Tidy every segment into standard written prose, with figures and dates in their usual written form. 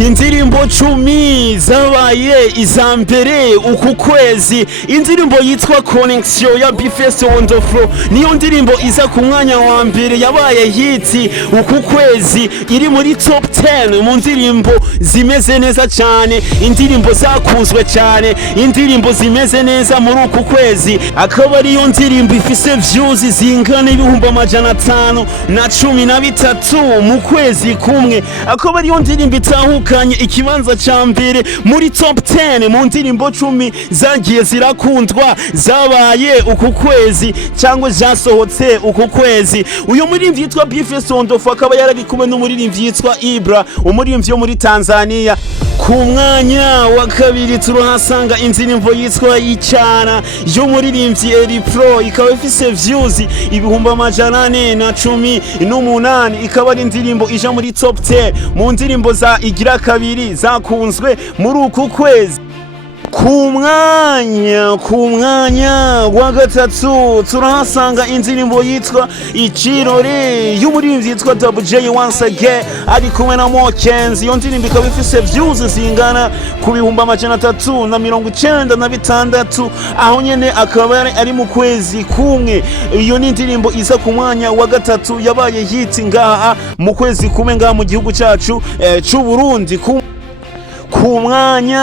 indirimbo 10 zabaye iza mbere uku kwezi. Indirimbo yitwa Connection ya B-Fest on the Floor niyo ndirimbo iza ku mwanya wa mbere yabaye hit uku kwezi, iri muri top 10 mu ndirimbo zimeze neza cyane, indirimbo zakuzwe cyane, indirimbo zimeze neza muri uku kwezi. Akaba ariyo ndirimbo ifise views zingana 513 mu kwezi kumwe. Akaba ariyo ndirimbo itahukanye ikibanza ca mbere muri top 10 mu ndirimbo 10 zagiye zirakundwa zabaye uku kwezi cyangwa zasohotse uku kwezi. Uyu muririmbyi yitwa B-Fest on the Floor akaba yarari kumwe n'umuririmbyi yitwa Ibra, umuririmbyi wo muri Tanzania. Ku mwanya wa kabiri turahasanga indirimbo yitwa Icyana y'umuririmbyi Eri Pro, ikaba ifise views 418, ikaba ari indirimbo ija muri top 10 mu ndirimbo za igira kabiri zakunzwe muri uku kwezi. Ku mwanya wa gatatu turahasanga indirimbo yitwa Ikirore y'umuririmbyi yitwa Double J once again ari kumwe na Mokenzi. Iyo ndirimbo ikaba ifise views zingana ku 396, aho nyene akaba ari mu kwezi kumwe. Iyo ni indirimbo iza ku mwanya wa gatatu yabaye hit ngaha mu kwezi kumwe ngaha mu gihugu cyacu cy'u Burundi. Ku mwanya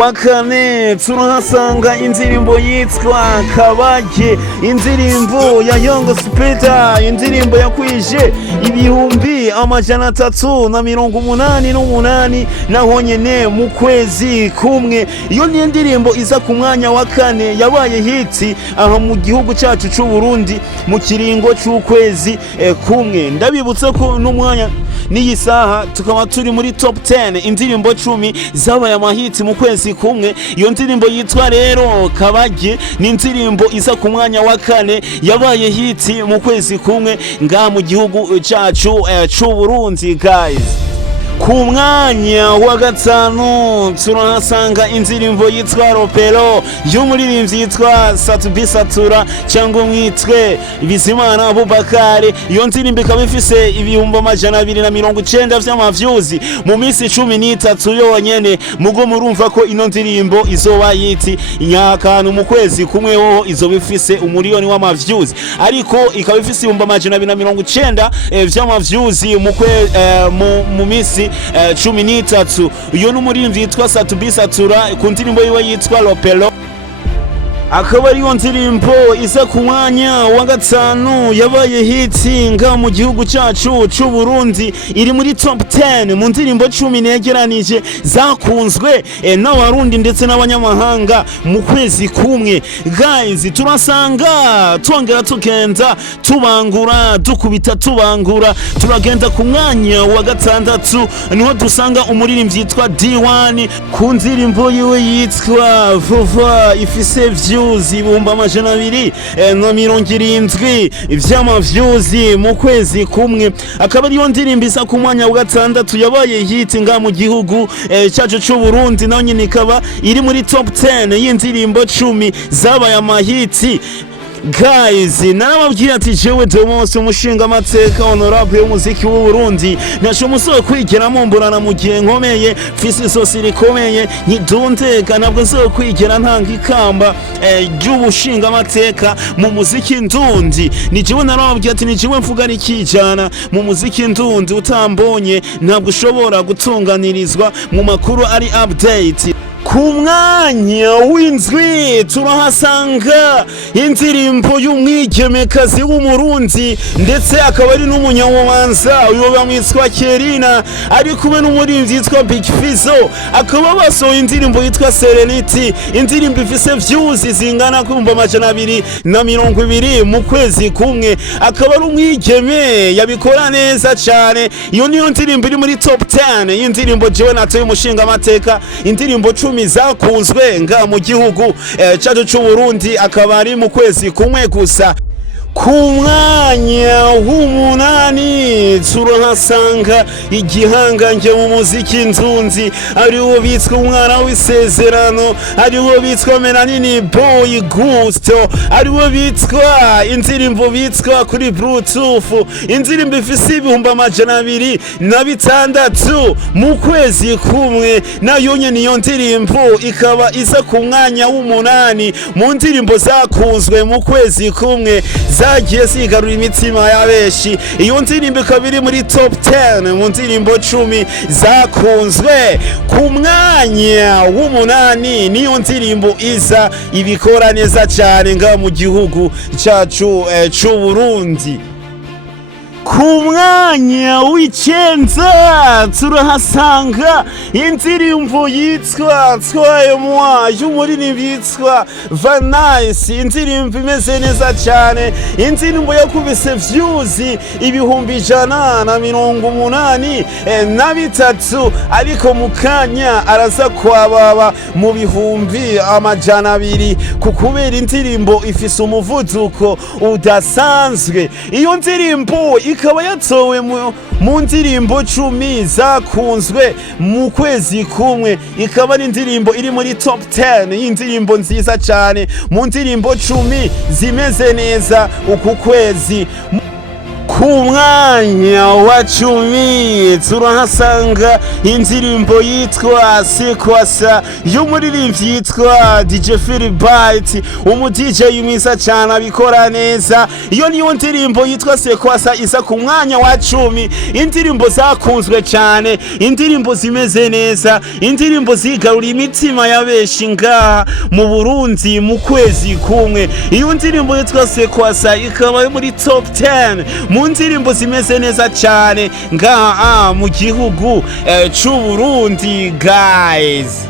wa kane turahasanga indirimbo yitwa Kabage, indirimbo ya Young Spider, indirimbo yakwije 388 naho nyene mu kwezi kumwe. Iyo ni indirimbo iza ku mwanya wa kane yabaye hit aho mu gihugu cyacu cy'u Burundi mu kiringo cy'ukwezi kumwe. Ndabibutse ko n'umwanya n'iyi saha tukaba turi muri top 10 indirimbo 10 zabaye amahiti mu kwezi kumwe. Iyo ndirimbo yitwa rero Kabage ni indirimbo isa ku mwanya wa kane yabaye hiti mu kwezi kumwe ngaha mu gihugu cyacu cy'u Burundi guys. Ku mwanya wa gatanu turahasanga indirimbo yitwa Ropero y'umuririmbyi yitwa Satubi Satura cyangwa mwitwe Bizimana Abubakar. Iyo ndirimbo ikaba ifise 290 vy'amaviews mu minsi 13 yonyene. Mugo murumva ko ino ndirimbo izoba yiti nyakanu mu kwezi kumwe ho izoba ifise umuriyoni w'amaviews, ariko ikaba ifise 290 vy'amaviews mu minsi 13. Iyo n'umuririmbyi yitwa Satubi Satura ku ndirimbo yiwe yitwa Ropero. Akaba ariyo ndirimbo isa ku mwanya wa gatanu yabaye hit nga mu gihugu cyacu cy'u Burundi, iri muri top 10 mu ndirimbo 10 negeranije zakunzwe n'abarundi ndetse n'abanyamahanga mu kwezi kumwe. Guys, turasanga twongera tukenda tubangura dukubita tubangura, turagenda ku mwanya wa gatandatu niho dusanga umuririmbyi yitwa D1 ku ndirimbo yiwe yitwa Vuva, ifise views 270 vy'amaviews mu kwezi kumwe. Akaba ariyo ndirimbo isa ku mwanya wa gatandatu yabaye hit nga mu gihugu cyacu cy'u Burundi, nayo nyine ikaba iri muri top 10 y'indirimbo 10 zabaye amahiti. Guys, narababwira ati jewe Domos umushinga amateka honorable y'umuziki w'u Burundi nasho musoye kwigeramo mburana mu gihe nkomeye fisi sosi rikomeye nkidundeka, nabwo nsoye kwigera ntanga ikamba ry'ubushinga amateka mu muziki ndundi. Ni jewe narababwira ati ni jewe mvuga nikijana mu muziki ndundi, utambonye ntabwo ushobora gutunganirizwa mu makuru ari update. Ku mwanya w'indwi turahasanga indirimbo y'umwigemekazi w'umurundi ndetse akaba ari n'umunyamubanza uyo bamwitwa Kerina, ari kumwe n'umuririmbyi yitwa Big Fizzo. Akaba basohoye indirimbo yitwa Serenity, indirimbo ifise views zingana ku 220 mu kwezi kumwe. Akaba ari umwigeme yabikora neza cyane. Iyo niyo ndirimbo iri muri top 10 y'indirimbo jewe natoye umushinga amateka, indirimbo 10 zakunzwe nga mu gihugu cyacu cy'u Burundi, akaba ari mu kwezi kumwe gusa. ku mwanya w'umunani turahasanga igihangange mu muziki nzunzi ariwo bitwa umwana w'isezerano, ariwo bitwa Melanini Boy Gusto, ariwo bitwa indirimbo bitwa kuri Bluetooth, indirimbo ifise ibihumbi 256 mu kwezi kumwe. Nayo nyene iyo ndirimbo ikaba isa ku mwanya w'umunani mu ndirimbo zakunzwe mu kwezi kumwe zagiye zigarura imitima ya benshi. Iyo ndirimbo ikaba iri muri top 10 mu ndirimbo 10 zakunzwe ku mwanya w'umunani. Niyo ndirimbo iza ibikora neza cyane nga mu gihugu cyacu cy'u Burundi. Ku mwanya w'icenda turahasanga indirimbo yitwa Twaye Moi y'umuririmbyi yitwa Vannice, indirimbo imeze neza cyane, indirimbo yakubise views ibihumbi 183, ariko mu kanya araza kwababa mu bihumbi 200 kubera indirimbo ifise umuvuduko udasanzwe. Iyo ndirimbo ikaba yatowe mu ndirimbo 10 zakunzwe mu kwezi kumwe, ikaba ari indirimbo iri muri top 10 y'indirimbo nziza cyane mu ndirimbo 10 zimeze neza uku kwezi. Ku mwanya wa 10 turahasanga indirimbo yitwa Sekwasa y'umuririmbyi yitwa DJ Philbert, umu DJ mwiza cyane abikora neza. Iyo niyo ndirimbo yitwa Sekwasa isa ku mwanya wa 10. Indirimbo zakunzwe cyane, indirimbo zimeze neza, indirimbo zigarura imitima ya benshi ngaha mu Burundi mu kwezi kumwe. Iyo ndirimbo yitwa Sekwasa ikaba muri top 10 mu ndirimbo zimeze neza cyane ngaha mu gihugu cy'u Burundi guys.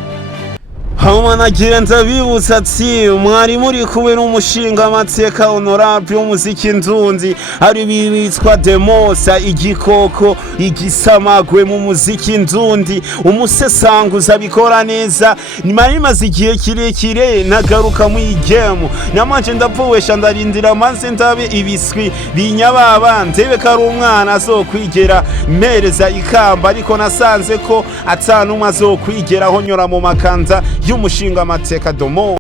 Nagira ndabibutsa ati mwari muri kuwe n'umushinga amateka honorable w'umuziki nzunzi ari bitwa Demosa igikoko igisamagwe mu muziki nzundi, umusesanguza bikora neza. Nimaze igihe kirekire nagaruka mu igemu, namanje ndapfuwesha ndarindira maze ndabe ibiswi binyababa ndebe ko ari umwana azokwigera mereza ikamba, ariko nasanze ko atanumwe azokwigera honyora mu makanza y'umushinga amateka Domo.